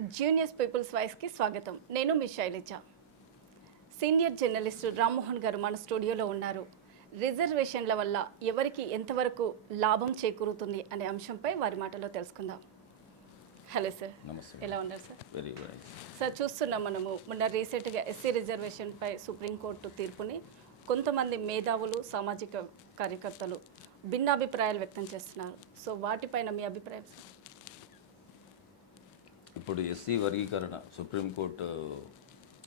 Juniors peoples వాయిస్కి స్వాగతం. నేను మీ శైలజ. సీనియర్ జర్నలిస్ట్ రామ్మోహన్ గారు మన స్టూడియోలో ఉన్నారు. రిజర్వేషన్ల వల్ల ఎవరికి ఎంతవరకు లాభం చేకూరుతుంది అనే అంశంపై వారి మాటలో తెలుసుకుందాం. హలో సార్ నమస్తే. ఎలా ఉన్నారు సార్ వెరీ గుడ్ సార్ చూస్తున్నాం మనము. మొన్న రీసెంట్గా ఎస్సీ రిజర్వేషన్పై సుప్రీంకోర్టు తీర్పుని కొంతమంది మేధావులు సామాజిక కార్యకర్తలు భిన్నాభిప్రాయాలు వ్యక్తం చేస్తున్నారు. సో వాటిపైన మీ అభిప్రాయం సార్? ఇప్పుడు ఎస్సీ వర్గీకరణ సుప్రీంకోర్టు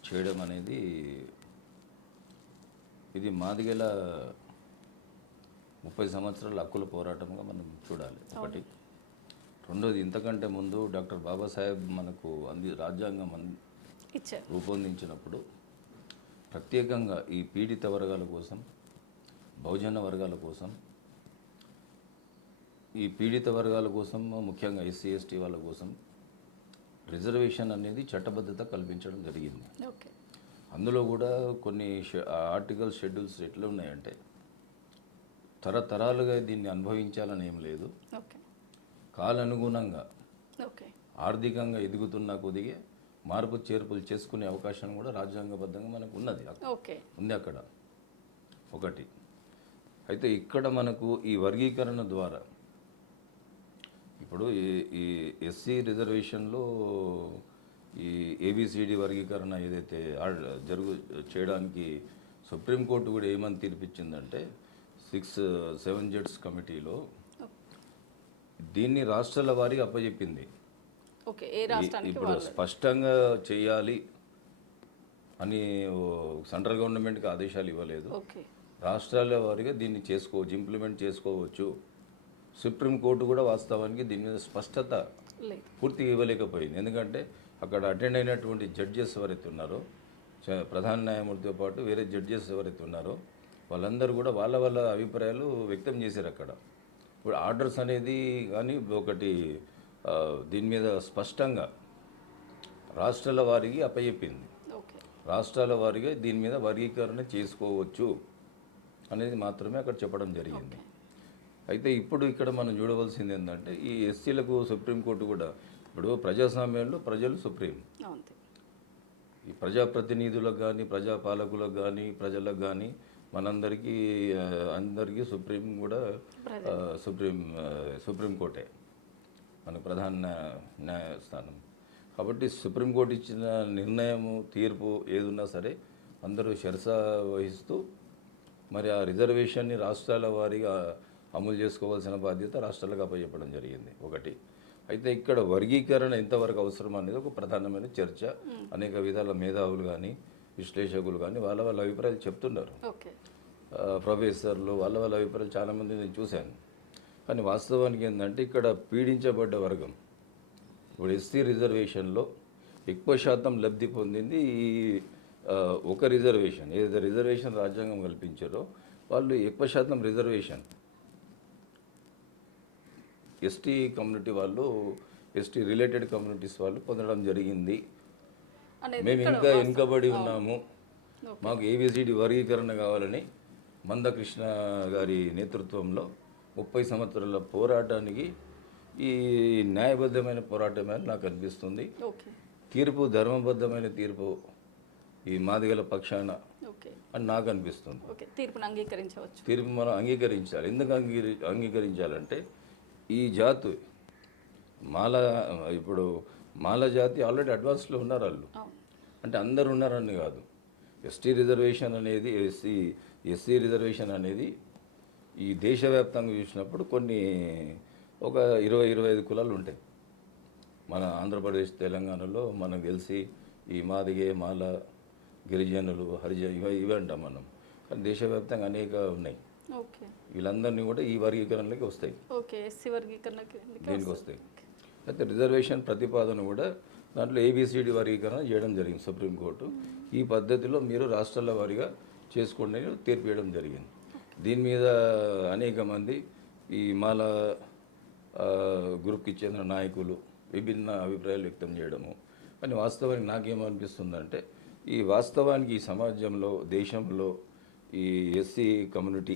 చేయడం అనేది ఇది మాదిగల ముప్పై సంవత్సరాల హక్కుల పోరాటంగా మనం చూడాలి. ఒకటి. రెండోది ఇంతకంటే ముందు డాక్టర్ బాబాసాహెబ్ మనకు అంది రాజ్యాంగం రూపొందించినప్పుడు ప్రత్యేకంగా ఈ పీడిత వర్గాల కోసం బహుజన వర్గాల కోసం ఈ పీడిత వర్గాల కోసం ముఖ్యంగా ఎస్సీ ఎస్టీ వాళ్ళ కోసం రిజర్వేషన్ అనేది చట్టబద్ధత కల్పించడం జరిగింది. అందులో కూడా కొన్ని ఆర్టికల్ షెడ్యూల్స్ ఎట్లా ఉన్నాయంటే తరతరాలుగా దీన్ని అనుభవించాలని ఏం లేదు. కాలానుగుణంగా ఆర్థికంగా ఎదుగుతున్న కొద్దిగా మార్పు చేర్పులు చేసుకునే అవకాశం కూడా రాజ్యాంగబద్ధంగా మనకు ఉన్నది. ఓకే. ఉంది అక్కడ. ఒకటి. అయితే ఇక్కడ మనకు ఈ వర్గీకరణ ద్వారా ఇప్పుడు ఈ ఈ ఎస్సీ రిజర్వేషన్లో ఈ ఏబిసిడి వర్గీకరణ ఏదైతే జరుగు చేయడానికి సుప్రీంకోర్టు కూడా ఏమని తీర్పిచ్చిందంటే సిక్స్ సెవెన్ జడ్స్ కమిటీలో దీన్ని రాష్ట్రాల వారికి అప్పచెప్పింది ఇప్పుడు స్పష్టంగా చేయాలి అని సెంట్రల్ గవర్నమెంట్కి ఆదేశాలు ఇవ్వలేదు. రాష్ట్రాల వారిగా దీన్ని చేసుకోవచ్చు ఇంప్లిమెంట్ చేసుకోవచ్చు. సుప్రీంకోర్టు కూడా వాస్తవానికి దీని మీద స్పష్టత పూర్తిగా ఇవ్వలేకపోయింది. ఎందుకంటే అక్కడ అటెండ్ అయినటువంటి జడ్జెస్ ఎవరైతే ఉన్నారో ప్రధాన న్యాయమూర్తితో పాటు వేరే జడ్జెస్ ఎవరైతే ఉన్నారో వాళ్ళందరూ కూడా వాళ్ళ వాళ్ళ అభిప్రాయాలు వ్యక్తం చేశారు అక్కడ. ఇప్పుడు ఆర్డర్స్ అనేది కానీ ఒకటి దీని మీద స్పష్టంగా రాష్ట్రాల వారికి అప్పచెప్పింది. రాష్ట్రాల వారిగా దీని మీద వర్గీకరణ చేసుకోవచ్చు అనేది మాత్రమే అక్కడ చెప్పడం జరిగింది. అయితే ఇప్పుడు ఇక్కడ మనం చూడవలసింది ఏంటంటే ఈ ఎస్సీలకు సుప్రీంకోర్టు కూడా ఇప్పుడు ప్రజాస్వామ్యంలో ప్రజలు సుప్రీం. ఈ ప్రజాప్రతినిధులకు కానీ ప్రజాపాలకులకు కానీ ప్రజలకు కానీ మనందరికీ అందరికీ సుప్రీం కూడా సుప్రీం సుప్రీంకోర్టే మన ప్రధాన న్యాయ- న్యాయస్థానం కాబట్టి సుప్రీంకోర్టు ఇచ్చిన నిర్ణయము తీర్పు ఏదున్నా సరే అందరూ శిరస వహిస్తూ మరి ఆ రిజర్వేషన్ని రాష్ట్రాల వారీగా అమలు చేసుకోవాల్సిన బాధ్యత రాష్ట్రాలకు అప్పచెప్పడం జరిగింది. ఒకటి. అయితే ఇక్కడ వర్గీకరణ ఎంతవరకు అవసరం అనేది ఒక ప్రధానమైన చర్చ. అనేక విధాల మేధావులు కానీ విశ్లేషకులు కానీ వాళ్ళ వాళ్ళ అభిప్రాయాలు చెప్తున్నారు. ప్రొఫెసర్లు వాళ్ళ వాళ్ళ అభిప్రాయాలు చాలామంది నేను చూశాను. కానీ వాస్తవానికి ఏంటంటే ఇక్కడ పీడించబడ్డ వర్గం. ఇప్పుడు ఎస్సీ రిజర్వేషన్లో ఎక్కువ శాతం లబ్ధి పొందింది ఈ ఒక రిజర్వేషన్. ఏదైతే రిజర్వేషన్ రాజ్యాంగం కల్పించారో వాళ్ళు ఎక్కువ శాతం రిజర్వేషన్. ఎస్టీ కమ్యూనిటీ వాళ్ళు ఎస్టీ రిలేటెడ్ కమ్యూనిటీస్ వాళ్ళు పొందడం జరిగింది. మేము ఇంకా వెనుకబడి ఉన్నాము. మాకు ఏబిసిడి వర్గీకరణ కావాలని మందకృష్ణ గారి నేతృత్వంలో ముప్పై సంవత్సరాల పోరాటానికి ఈ న్యాయబద్ధమైన పోరాటమే అని నాకు అనిపిస్తుంది. తీర్పు ధర్మబద్ధమైన తీర్పు ఈ మాదిగల పక్షాన ఓకే. అని నాకు అనిపిస్తుంది. ఓకే. తీర్పును అంగీకరించవచ్చు. తీర్పు మనం అంగీకరించాలి. ఎందుకు అంగీకరి అంగీకరించాలంటే ఈ జాతి మాల ఇప్పుడు మాల జాతి ఆల్రెడీ అడ్వాన్స్లో ఉన్నారు వాళ్ళు. అంటే అందరు ఉన్నారని కాదు. ఎస్టీ రిజర్వేషన్ అనేది ఎస్సీ ఎస్సీ రిజర్వేషన్ అనేది ఈ దేశవ్యాప్తంగా చూసినప్పుడు కొన్ని ఒక ఇరవై ఇరవై ఐదు కులాలు ఉంటాయి. మన ఆంధ్రప్రదేశ్ తెలంగాణలో మనకు తెలిసి ఈ మాదిగే మాల గిరిజనులు హరిజ ఇవ ఇవే అంటాం మనం. కానీ దేశవ్యాప్తంగా అనేక ఉన్నాయి. వీళ్ళందరినీ కూడా ఈ వర్గీకరణలోకి వస్తాయి. ఓకే ఎస్సీ వర్గీకరణకి ఎందుకు దీనికి వస్తాయి. అయితే రిజర్వేషన్ ప్రతిపాదన కూడా దాంట్లో ఏబిసిడి వర్గీకరణ చేయడం జరిగింది సుప్రీంకోర్టు ఈ పద్ధతిలో మీరు రాష్ట్రాల వారీగా చేసుకోండి తీర్పు ఇవ్వడం జరిగింది. దీని మీద అనేక మంది ఈ మాల గ్రూప్కి చెందిన నాయకులు విభిన్న అభిప్రాయాలు వ్యక్తం చేయడము. కానీ వాస్తవానికి నాకేమనిపిస్తుందంటే ఈ వాస్తవానికి ఈ సమాజంలో దేశంలో ఈ ఎస్సీ కమ్యూనిటీ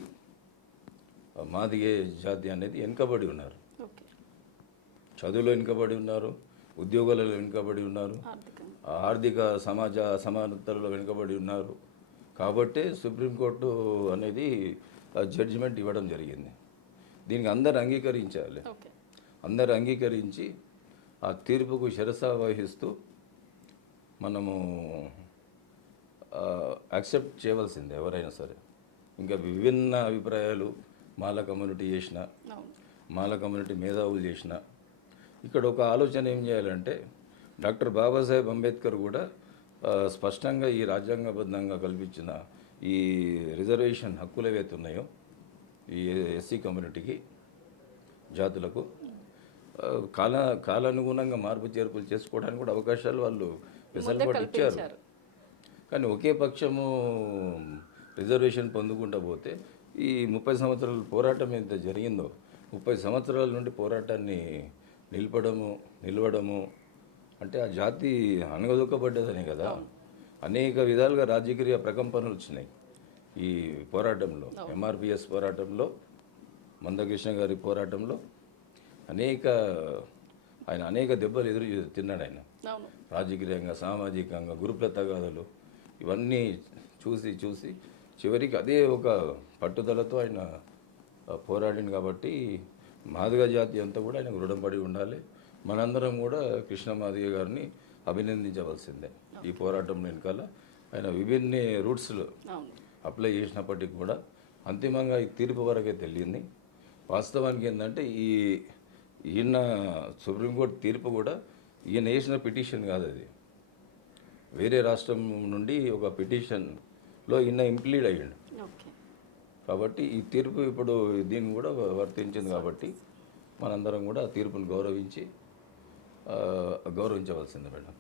మాదిగే జాతి అనేది వెనుకబడి ఉన్నారు. చదువులో వెనుకబడి ఉన్నారు ఉద్యోగాలలో వెనుకబడి ఉన్నారు ఆర్థిక సమాజ సమానతలలో వెనుకబడి ఉన్నారు. కాబట్టే సుప్రీంకోర్టు అనేది జడ్జిమెంట్ ఇవ్వడం జరిగింది. దీనికి అందరు అంగీకరించాలి. అందరు అంగీకరించి ఆ తీర్పుకు శిరస వహిస్తూ మనము యాక్సెప్ట్ చేయవలసిందే ఎవరైనా సరే. ఇంకా విభిన్న అభిప్రాయాలు మాల కమ్యూనిటీ చేసిన మాల కమ్యూనిటీ మేధావులు చేసిన. ఇక్కడ ఒక ఆలోచన ఏం చేయాలంటే డాక్టర్ బాబాసాహెబ్ అంబేద్కర్ కూడా స్పష్టంగా ఈ రాజ్యాంగబద్ధంగా కల్పించిన ఈ రిజర్వేషన్ హక్కులు ఏవైతే ఉన్నాయో ఈ ఎస్సీ కమ్యూనిటీకి జాతులకు కాల కాలానుగుణంగా మార్పు చేర్పులు చేసుకోవడానికి కూడా అవకాశాలు వాళ్ళు వెసలుబాటు ఇచ్చారు. కానీ ఒకే పక్షము రిజర్వేషన్ పొందుకుంటా పోతే ఈ ముప్పై సంవత్సరాల పోరాటం ఎంత జరిగిందో ముప్పై సంవత్సరాల నుండి పోరాటాన్ని నిలపడము నిలవడము అంటే ఆ జాతి అణగదొక్కబడ్డదనే కదా? అనేక విధాలుగా రాజకీయ ప్రకంపనలు వచ్చినాయి ఈ పోరాటంలో. ఎంఆర్పిఎస్ పోరాటంలో మందకృష్ణ గారి పోరాటంలో అనేక ఆయన అనేక దెబ్బలు ఎదురు తిన్నాడు ఆయన. రాజకీయంగా సామాజికంగా గురుకుల తగాదలు ఇవన్నీ చూసి చూసి చివరికి అదే ఒక పట్టుదలతో ఆయన పోరాడింది కాబట్టి మాదిగ జాతి అంతా కూడా ఆయన రుణపడి ఉండాలి. మనందరం కూడా కృష్ణ మాదిగ గారిని అభినందించవలసిందే. ఈ పోరాటం వెనకాల ఆయన విభిన్న రూట్స్లో అప్లై చేసినప్పటికీ కూడా అంతిమంగా ఈ తీర్పు వరకే తెలియంది. వాస్తవానికి ఏంటంటే ఈ ఈయన సుప్రీంకోర్టు తీర్పు కూడా ఈయన వేసిన పిటిషన్ కాదు అది. వేరే రాష్ట్రం నుండి ఒక పిటిషన్లో ఈయన ఇంప్లీడ్ అయ్యిండు. కాబట్టి ఈ తీర్పు ఇప్పుడు దీన్ని కూడా వర్తించింది కాబట్టి మనందరం కూడా ఆ తీర్పును గౌరవించి గౌరవించవలసింది మేడం.